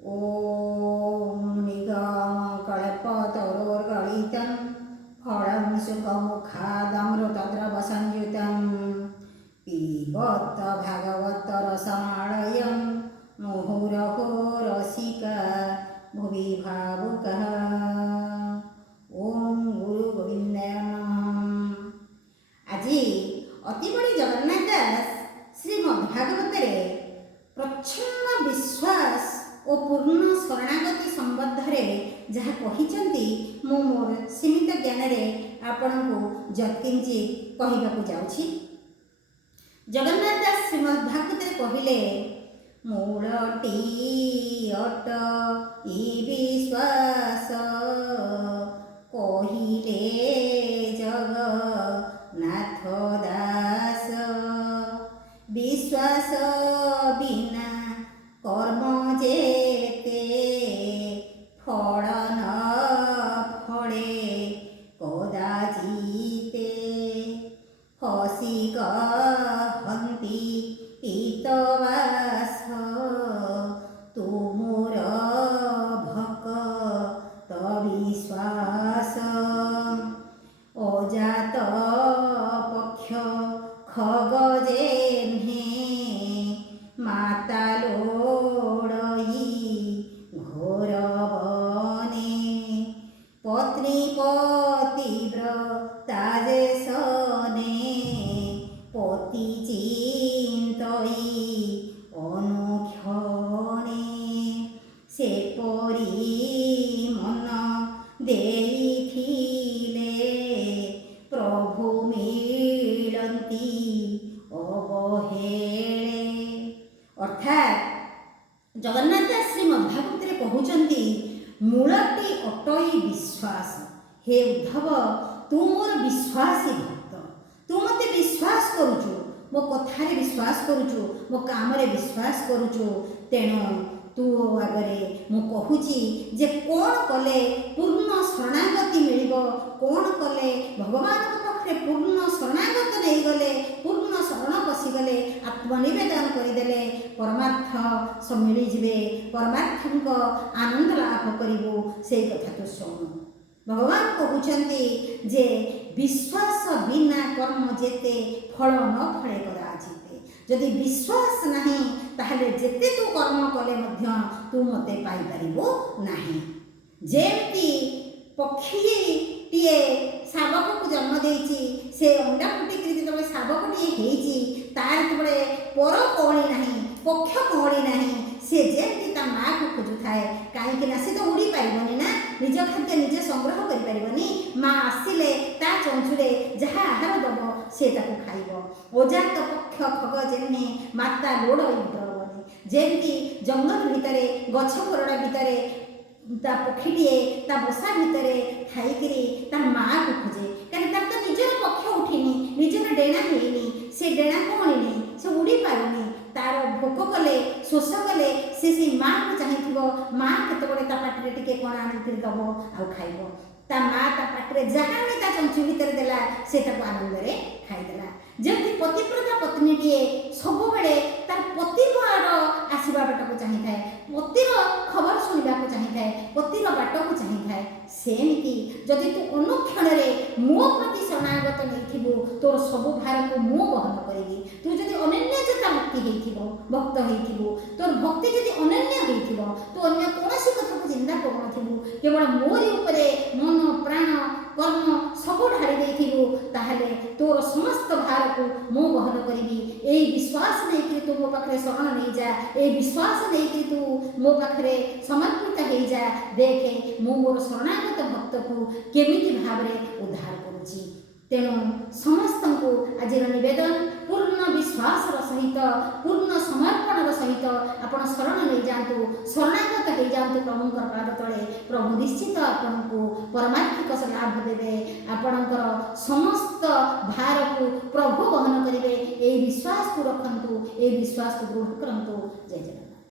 ॐ निगमकल्पतरोर्गलितं फलं सुखमुखादमृतद्रवसंयुतं पिबत भागवतरसमालयं मुहुरहो रसिका भुवि भावुकः। ओम गुरु गोविंदाय नमः। আজি অতিবড়ি জগন্নাথ দাস শ্রীমদ্ভাগবতরে প্রচ্ছন্ন বিশ্বাস ଓ ପୂର୍ଣ୍ଣ ଶରଣାଗତି ସମ୍ବନ୍ଧରେ ଯାହା କହିଛନ୍ତି ମୁଁ ମୋର ସୀମିତ ଜ୍ଞାନରେ ଆପଣଙ୍କୁ ଯତ୍କିଞ୍ଚିତ୍ କହିବାକୁ ଯାଉଛି। ଜଗନ୍ନାଥ ଦାସ ଶ୍ରୀମଦ୍ଭାଗବତରେ କହିଲେ, ମୂଳଟି ଅଟ ଇ ବିଶ୍ୱାସ କହିଲେ ଜଗନ୍ନାଥ ଦାସ, ବିଶ୍ୱାସ ବିନା কর্ম যেতে ফল ন ফলে কদাচিতে হসি কহন্তি পিতবাস তুমুর ভক্ত বিশ্বাস অজাত পক্ষ খগ যেহ্নে মাতালো ঘোর বনে পত্নী পতিব্রতাজে সনে পতি চিন্তই অনুক্ষণে সেপরি মন দেইথিলে প্রভু মিলন্তি অবহেলে। অর্থাৎ জগন্নাথ দাস শ্রীমদ্ভাগবତରେ କହୁଛନ୍ତି, ମୂଳଟି ଅଟଇ ବିଶ୍ୱାସ। ହେ ଉଦ୍ଧବ, ତୁ ମୋର ବିଶ୍ୱାସୀ ଭକ୍ତ, ତୁ ମୋତେ ବିଶ୍ୱାସ କରୁଛୁ, ମୋ କଥାରେ ବିଶ୍ୱାସ କରୁଛୁ, ମୋ କାମରେ ବିଶ୍ୱାସ କରୁଛୁ। ତେଣୁ ତୁ ଆଗରେ ମୁଁ କହୁଛି ଯେ କ'ଣ କଲେ ପୂର୍ଣ୍ଣ ଶରଣାଗତି ମିଳିବ, କ'ଣ କଲେ ଭଗବାନଙ୍କ ପାଖରେ ପୂର୍ଣ୍ଣ ଶରଣାଗତ ନେଇଗଲେ, ପୂର୍ଣ୍ଣ ଶରଣ ପଶିଗଲେ, ଆତ୍ମନିବେଦନ କରିଦେଲେ ପରମାର୍ଥ ମିଳିଯିବେ, ପରମାର୍ଥଙ୍କ ଆନନ୍ଦ ଲାଭ କରିବୁ। ସେଇ କଥା ତୁ ଶୁଣୁ। ଭଗବାନ କହୁଛନ୍ତି ଯେ ବିଶ୍ୱାସ ବିନା କର୍ମ ଯେତେ ଫଳ ନ ଫଳେ କଦାଚିତେ। ଯଦି ବିଶ୍ୱାସ ନାହିଁ ତାହେଲେ ଯେତେ ତୁ କର୍ମ କଲେ ମଧ୍ୟ ତୁ ମୋତେ ପାଇପାରିବୁ ନାହିଁ। ଯେମିତି ପକ୍ଷୀଟିଏ ଶାବକକୁ ଜନ୍ମ ଦେଇଛି, ସେ ଅଣ୍ଡା ଫୁଟିକରି ଯେତେବେଳେ ଶାବକଟିଏ ହେଇଛି, ତାର ଯେତେବେଳେ ପର କଅଁଳି ନାହିଁ, ପକ୍ଷ କଅଁଳି ନାହିଁ, ସେ ଯେମିତି ତା ମାଆକୁ ଖୋଜୁଥାଏ। କାହିଁକିନା ସେ ତ ଉଡ଼ି ପାରିବନି ନା, ନିଜ ଖାଦ୍ୟ ନିଜେ ସଂଗ୍ରହ କରିପାରିବନି। ମା ଆସିଲେ ତା ଚଞ୍ଚୁରେ ଯାହା ଆହାର ଦେବ ସେ ତାକୁ ଖାଇବ। ଅଜାତ ପକ୍ଷ ଖଗ ଯେହ୍ନେ ମାତା ଲୋଡ଼ ଇନ୍ଦ୍ରବନେ। ଯେମିତି ଜଙ୍ଗଲ ଭିତରେ ଗଛ କୋରଡ଼ା ଭିତରେ ତା ପକ୍ଷୀଟିଏ ତା ବସା ଭିତରେ ଖାଇକିରି ତା ମାଆକୁ ଖୋଜେ। କାରଣ ତାର ତ ନିଜର ପକ୍ଷ ଉଠିନି, ନିଜର ଡେଣା ହେଇନି, ସେ ଡେଣା କଅଁଳିନି, ସେ ଉଡ଼ି ପାରୁନି। ତାର ଭୋକ କଲେ, ଶୋଷ କଲେ ସେ ସେଇ ମାଆକୁ ଚାହିଁଥିବ। ମା କେତେବେଳେ ତା ପାଟିରେ ଟିକେ କ'ଣ ଆଣିକିରି ଦେବ ଆଉ ଖାଇବ। ତା ମା ତା ପାଟିରେ ଯାହା ଆଣି ତା ଚଞ୍ଚୁ ଭିତରେ ଦେଲା ସେ ତାକୁ ଆନନ୍ଦରେ ଖାଇଦେଲା। ଯେମିତି ପତିବ୍ରତା ପତ୍ନୀଟିଏ ସବୁବେଳେ ତାର ପତିର ଆସିବା ବାଟକୁ ଚାହିଁଥାଏ, ପତିର ଖବର ଶୁଣିବାକୁ ଚାହିଁଥାଏ, ପତିର ବାଟକୁ ଚାହିଁଥାଏ। ସେମିତି ଯଦି ତୁ ଅନୁକ୍ଷଣରେ ମୋ ପ୍ରତି ଶରଣାଗତ ନେଇଥିବୁ, ତୋର ସବୁ ଭାରକୁ ମୁଁ ବହନ କରିବି। ତୁ ଯଦି ଅନନ୍ୟତା ଭକ୍ତି ହେଇଥିବ, ଭକ୍ତ ହେଇଥିବୁ, ତୋର ଭକ୍ତି ଯଦି ଅନନ୍ୟ ହେଇଥିବ, ତୁ ଅନ୍ୟ କୌଣସି କଥାକୁ ଚିନ୍ତା କରୁନଥିବୁ, କେବଳ ମୋରି ଉପରେ ମନ ପ୍ରାଣ କର୍ମ ସବୁ ଢାଳି ଦେଇଥିବୁ, ତାହେଲେ ତୋର ସମସ୍ତ ଭାରକୁ ମୁଁ ବହନ କରିବି। ଏଇ ବିଶ୍ୱାସ ନେଇକରି ତୁ ମୋ ପାଖରେ ଶରଣ ନେଇଯା, ଏଇ ବିଶ୍ୱାସ ନେଇକରି ତୁ ମୋ ପାଖରେ ସମର୍ପିତ ହେଇଯା। ଦେଖେ ମୁଁ ମୋର ଶରଣାଗତ ଭକ୍ତକୁ କେମିତି ଭାବରେ ଉଦ୍ଧାର କରୁଛି। ତେଣୁ ସମସ୍ତଙ୍କୁ ଆଜିର ନିବେଦନ, ପୂର୍ଣ୍ଣ ବିଶ୍ୱାସର ସହିତ, ପୂର୍ଣ୍ଣ ସମର୍ପଣର ସହିତ ଆପଣ ଶରଣ ନେଇଯାଆନ୍ତୁ, ଶରଣାଗତ ହେଇଯାଆନ୍ତୁ ପ୍ରଭୁଙ୍କର ପାଦ ତଳେ। ପ୍ରଭୁ ନିଶ୍ଚିତ ଆପଣଙ୍କୁ ପରମାର୍ଥିକ ଲାଭ ଦେବେ। ଆପଣଙ୍କର ସମସ୍ତ ଭାରକୁ ପ୍ରଭୁ ବହନ କରିବେ। ଏହି ବିଶ୍ୱାସକୁ ରଖନ୍ତୁ, ଏହି ବିଶ୍ୱାସକୁ ଦୃଢ଼ କରନ୍ତୁ। ଜୟ ଜଗନ୍ନାଥ।